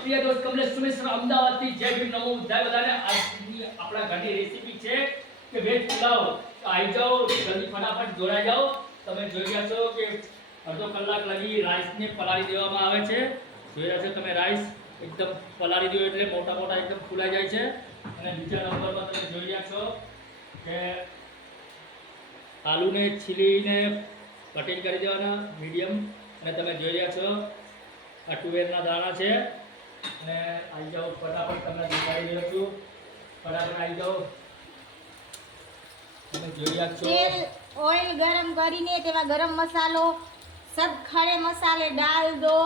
પ્રિય દોસ્ત કમલેશ સુમેશ અમદાવાદથી જય ભીમ નમો બુદ્ધાય બધાને આજની આપણા ઘરની રેસીપી છે કે વેજ પુલાવ આવી જાઓ જલ્દી ફટાફટ જોડાઈ જાઓ તમે જોઈ રહ્યા છો કે અડધો કલાક લગી રાઈસને પલાળી દેવામાં આવે છે જોઈ રહ્યા છો તમે રાઈસ એકદમ પલાળી દો એટલે મોટા મોટા એકદમ ફૂલાઈ જાય છે અને બીજા નંબરમાં તમે જોઈ રહ્યા છો કે આલુને છીલીને કટિંગ કરી દેવાના મીડિયમ અને તમે જોઈ રહ્યા છો આ તુવેરના દાણા છે અને આવી જાઓ ફટાફટ તમને દેખાડી રહ્યો છું ફટાફટ આવી જાઓ તમે જોઈ રહ્યા છો તેલ ઓઇલ ગરમ કરીને તેમાં ગરમ મસાલો सब खड़े मसाले डाल दो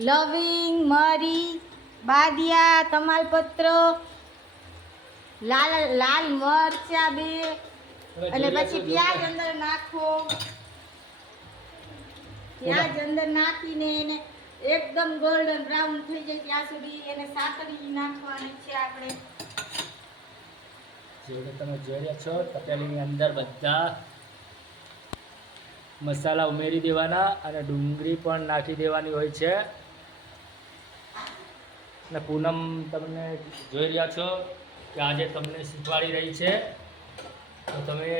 लविंग मरी बादिया तमालपत्र लाल लाल मरचा बे અને પછી પ્યાજ અંદર નાખો પ્યાજ અંદર નાખીને એને એકદમ ગોલ્ડન બ્રાઉન થઈ જાય ત્યાં સુધી એને સાતરી નાખવાની છે આપણે જે તમે જોઈ રહ્યા છો તપેલીની અંદર બધા મસાલા ઉમેરી દેવાના અને ડુંગળી પણ નાખી દેવાની હોય છે અને પૂનમ તમને જોઈ રહ્યા છો કે આજે તમને શીખવાડી રહી છે તો તમે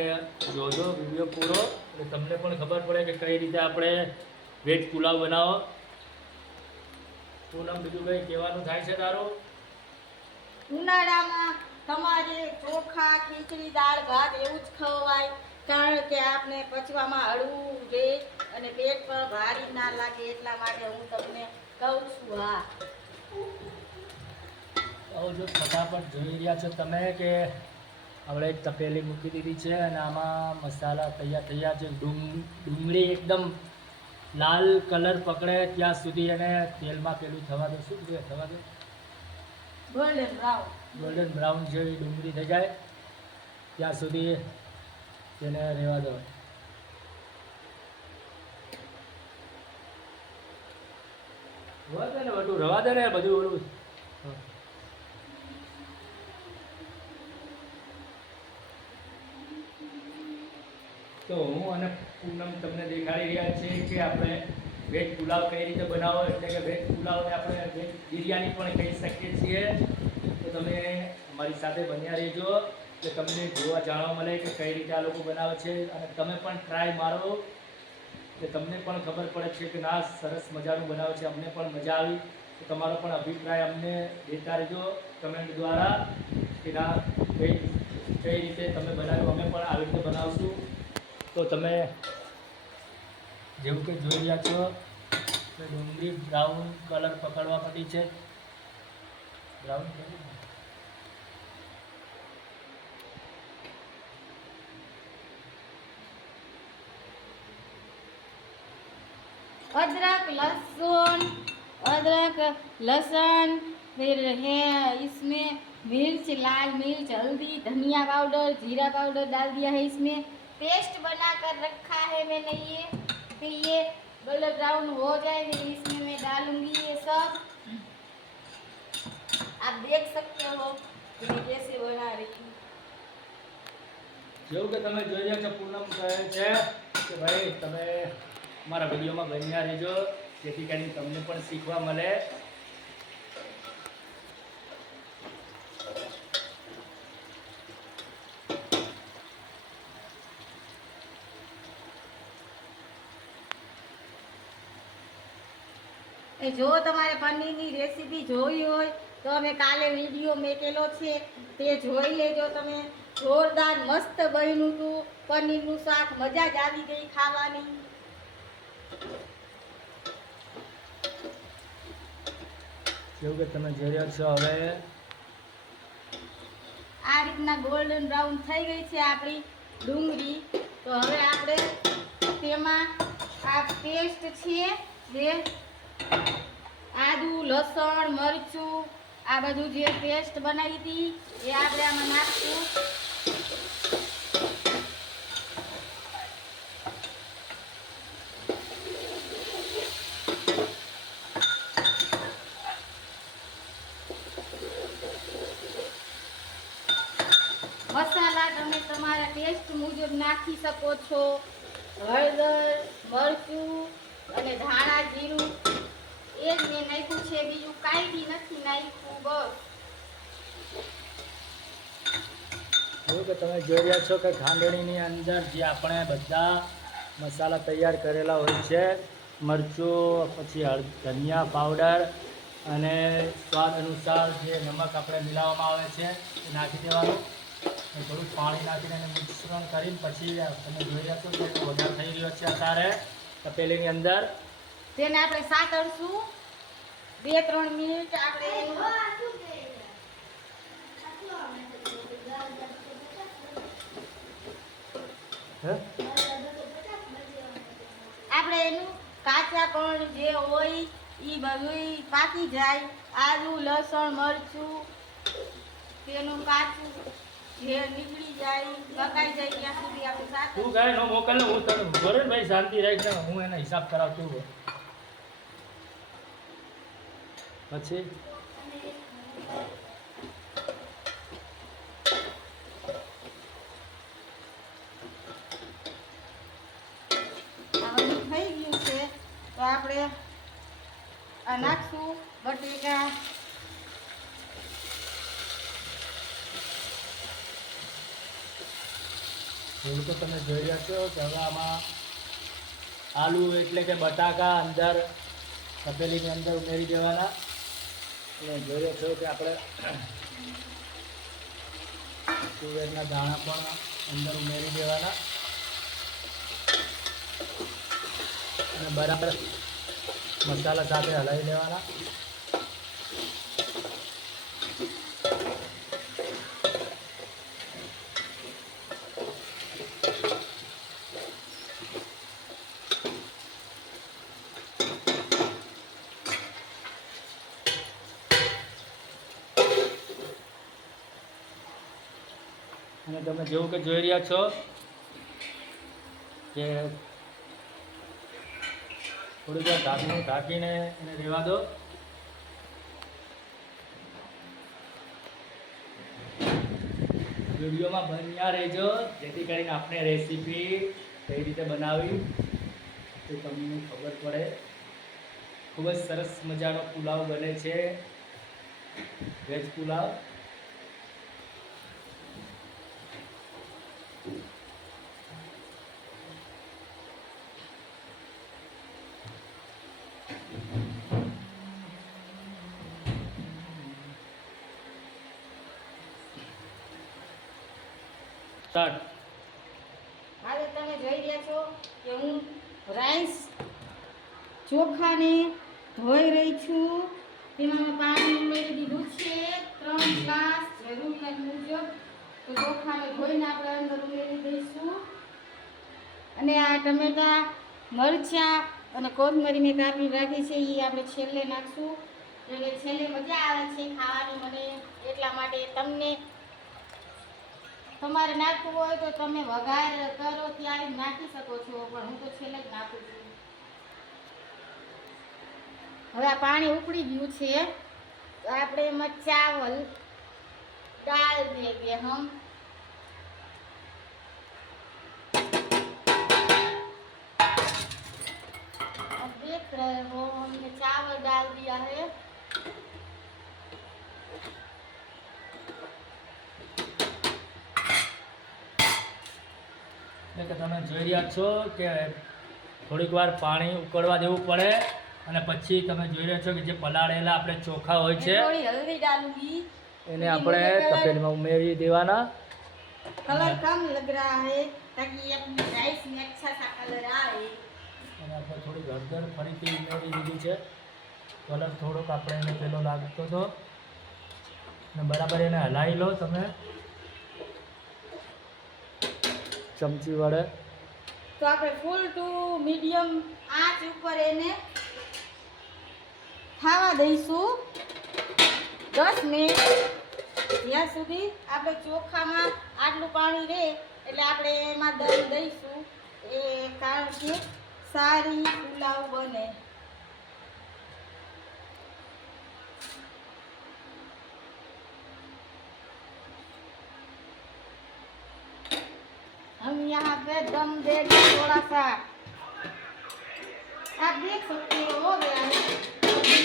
જોજો વિડીયો પૂરો એટલે તમને પણ ખબર પડે કે કઈ રીતે આપણે વેજ પુલાવ બનાવો પૂનમ બીજું કંઈ કહેવાનું થાય છે તારું ઉનાળામાં તમારે ચોખા ખીચડી દાળ ભાત એવું જ ખવાય કારણ કે આપણે પચવામાં હળવું રહે અને પેટ પર ભારી ના લાગે એટલા માટે હું તમને કહું છું હા જો ફટાફટ જોઈ રહ્યા છો તમે કે આપણે તપેલી મૂકી દીધી છે અને આમાં મસાલા તૈયાર થયા છે ડુંગળી એકદમ લાલ કલર પકડે ત્યાં સુધી એને તેલમાં પેલું થવા દો શું થવા દો ગોલ્ડન બ્રાઉન જેવી ડુંગળી થઈ જાય ત્યાં સુધી તેને રહેવા દો બધું રવા દે ને બધું ઓલું તો હું અને પૂનમ તમને દેખાડી રહ્યા છે કે આપણે વેજ પુલાવ કઈ રીતે બનાવો એટલે કે વેજ પુલાવને આપણે વેજ બિરયાની પણ કહી શકીએ છીએ તો તમે અમારી સાથે બન્યા રહેજો કે તમને જોવા જાણવા મળે કે કઈ રીતે આ લોકો બનાવે છે અને તમે પણ ટ્રાય મારો કે તમને પણ ખબર પડે છે કે ના સરસ મજાનું બનાવે છે અમને પણ મજા આવી તો તમારો પણ અભિપ્રાય અમને દેતા રહેજો કમેન્ટ દ્વારા કે ના કઈ રીતે તમે બનાવ્યું અમે પણ આવી રીતે બનાવશું તો તમે જેવું કે જોઈ રહ્યા છો કે ડુંગળી બ્રાઉન કલર પકડવા પડી છે બ્રાઉન अदरक लहसुन फिर है इसमें मिर्च लाल मिर्च हल्दी धनिया पाउडर जीरा पाउडर डाल दिया है इसमें पेस्ट बना कर रखा है मैंने ये फिर ये गोल्डन ब्राउन हो जाए फिर इसमें मैं डालूंगी ये सब आप देख सकते हो कि मैं कैसे बना रही हूँ જેવું કે તમે જોઈ રહ્યા છો પૂનમ કહે છે કે ભાઈ તમે અમારા વિડીયોમાં બન્યા રહેજો જેથી કરીને તમને પણ શીખવા મળે જો તમારે પનીરની રેસીપી જોઈ હોય તો અમે કાલે વિડીયો મેકેલો છે તે જોઈ લેજો તમે જોરદાર મસ્ત બન્યું હતું પનીરનું શાક મજા જ આવી ગઈ ખાવાની જેવું કે તમે જોઈ રહ્યા છો હવે આ રીતના ગોલ્ડન બ્રાઉન થઈ ગઈ છે આપણી ડુંગળી તો હવે આપણે તેમાં આ પેસ્ટ છે જે આદુ લસણ મરચું આ બધું જે પેસ્ટ બનાવી હતી એ આપણે આમાં નાખશું મસાલા તમે તમારા ટેસ્ટ મુજબ નાખી શકો છો હળદર મરચું અને ધાણા જીરું એ જ મેં નાખ્યું છે, બીજું કાંઈ બી નથી નાખ્યું. બસ એવું કે તમે જોઈ રહ્યા છો કે ખાંડણીની અંદર જે આપણે બધા મસાલા તૈયાર કરેલા હોય છે, મરચું, પછી ધનિયા પાવડર અને સ્વાદ અનુસાર જે નમક આપણે મિલાવવામાં આવે છે એ નાખી દેવાનું. અને થોડુંક પાણી નાખીને એને મિશ્રણ કરીને પછી તમે જોઈ રહ્યા છો કે વઘાર થઈ રહ્યો છે અત્યારે તપેલીની અંદર. તેને આપણે સાતળશું 2-3 મિનિટ. આપણે એનું કાચા પણ જે હોય એ બધું પાકી જાય. આદુ, લસણ, મરચું તેનું કાચું જે નીકળી જાય, પકાઈ જાય ત્યાં સુધી આપણે સાતળ. તું કાંઈ ન મોકલ ને, હું તને બરોબર ભાઈ શાંતિ રાખી ને હું એનો હિસાબ કરાવતું હોય પછી. થઈ ગયું છે તો આપણે આ નાખશું બટેકા. એવું તો તમે જોઈ રહ્યા છો કે હવે આમાં આલુ એટલે કે બટાકા અંદર તપેલીની અંદર ઉમેરી દેવાના. અને જોઈ રહ્યા છો કે આપણે તુવેરના દાણા પણ અંદર ઉમેરી દેવાના અને બરાબર મસાલા સાથે હલાવી લેવાના. અને તમે જેવું કે જોઈ રહ્યા છો કે થોડીક વાર ઢાંકીને એને રહેવા દો. વિડીયોમાં બન્યા રહેજો જેથી કરીને આપણે રેસીપી કઈ રીતે બનાવી તે તમને ખબર પડે. ખૂબ જ સરસ મજાનો પુલાવ બને છે, વેજ પુલાવ. હાલે તમે જોઈ રહ્યા છો કે હું રાઈસ ચોખાને ધોઈ રહી છું. તેમાં મેં પાણી ઉમેરી દીધું છે 3 ગ્લાસ જરૂરિયાત મુજબ. તો ચોખાને ધોઈને આપણે અંદર ઉમેરી દઈશું. અને આ ટમેટા, મરચાં અને કોથમરી મેં કાપી રાખી છે એ આપણે છેલ્લે નાખશું. એટલે છેલ્લે મજા આવે છે ખાવાની મને, એટલા માટે. તમને તમારે નાખવું હોય તો તમે વઘાર કરો ત્યારે નાખી શકો છો, પણ હું તો છેલ્લે જ નાખું છું. હવે આ પાણી ઉકળી ગયું છે તો આપણે એમાં ચાવલ डाल देंगे हम. अब देख रहे हो हमने चावल डाल दिया है. એટલે તમે જોઈ રહ્યા છો કે થોડીક વાર પાણી ઉકળવા દેવું પડે અને પછી તમે જોઈ રહ્યા છો કે જે પલાળેલા આપણે ચોખા હોય છે थोड़ी हल्दी डालूंगी. એને આપણે તપેલીમાં ઉમેરી દેવાના. कलर कम लग रहा है ताकि अपनी राइस में अच्छा सा कलर आए. અને આપણે થોડી હળદર ફરીથી ઉમેરી દીધી છે. કલર થોડોક આપણે એને પેલો લાગતો હતો અને બરાબર એને હલાવી લો તમે ચમચી વડે. તો આપણે ફૂલ ટુ મીડિયમ આંચ ઉપર એને ખાવા દઈશું 10 મિનિટ. ત્યાં સુધી આપણે ચોખામાં આટલું પાણી રહે એટલે આપણે એમાં દહીં દઈશું, એ કારણ કે સારી પુલાવ બને. हम यहाँ पे दम देंगे थोड़ा सा. आप देख सकते हो गया है.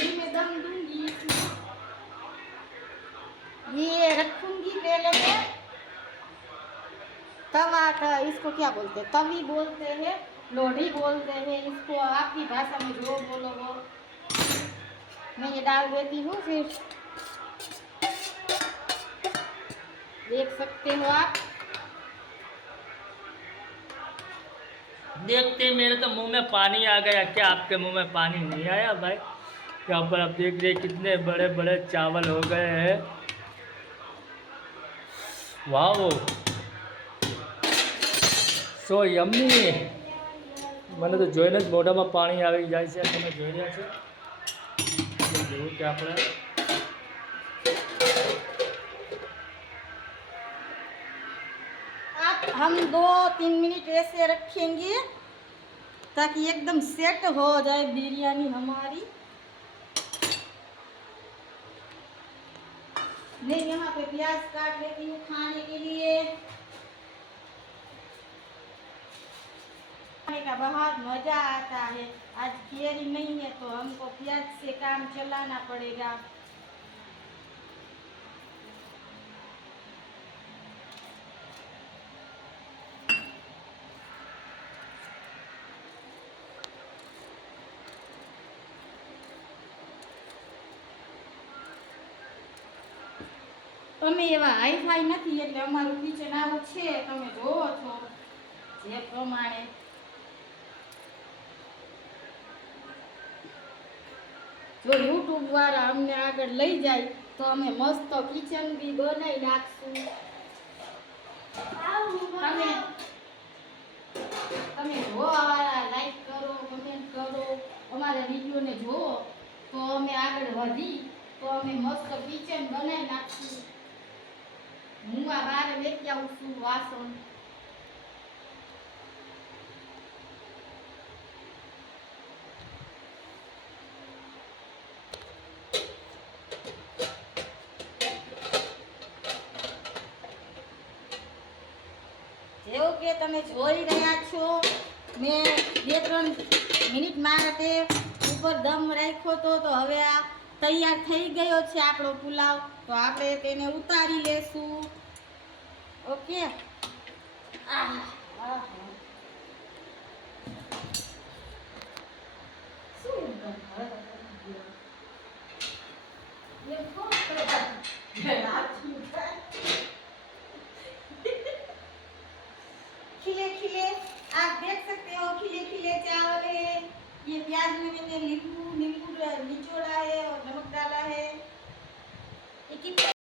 तवा का इसको क्या बोलते हैं? तवी बोलते हैं, लोढ़ी बोलते हैं इसको, आपकी भाषा में जो बोलो वो। मैं ये डाल देती हूँ, फिर देख सकते हो आप। देखते ही मेरे तो मुंह में पानी आ गया। क्या आपके मुंह में पानी नहीं आया भाई? यहाँ पर आप देख रहे कितने बड़े बड़े चावल हो गए हैं। वाओ, સો યમ્મી। મને તો જોઈને જ મોઢામાં પાણી આવી જાય છે। તમે જોઈ રહ્યા છો જેવું કે આપણે आप हम 2-3 मिनट ऐसे रखेंगे ताकि एकदम सेट हो जाए बिरयानी हमारी। मैं यहाँ पे प्याज काट लेती हूँ खाने के लिए। खाने का बहुत मज़ा आता है। आज केरी नहीं है तो हमको प्याज से काम चलाना पड़ेगा। અમે એવા હાઈફાઈ નથી એટલે અમારું કિચન આવું છે, તમે જોવો છો જે પ્રમાણે। જો યુટ્યુબ વાળા અમને આગળ લઈ જાય તો અમે મસ્ત કિચન બી બનાવી નાખશું। તમે તમે જોવા વાળા લાઈક કરો, કમેન્ટ કરો, અમારા વિડીયોને જોવો તો અમે આગળ વધી તો અમે મસ્ત કિચન બનાવી નાખશું। હું આ બહાર લેતી આવું છું વાસણ। જેવું કે તમે જોઈ રહ્યા છો, મેં 2-3 મિનિટ માટે ઉપર દમ રાખ્યો તો હવે આ તૈયાર થઈ ગયો છે આપણો પુલાવ। તો આપણે તેને ઉતારી લેશું। ઓકે, खिले खिले आप देख सकते हो, खिले खिले चावल है। ये प्याज में मैंने नींबू निचोड़ा है और नमक डाला है। ये कितने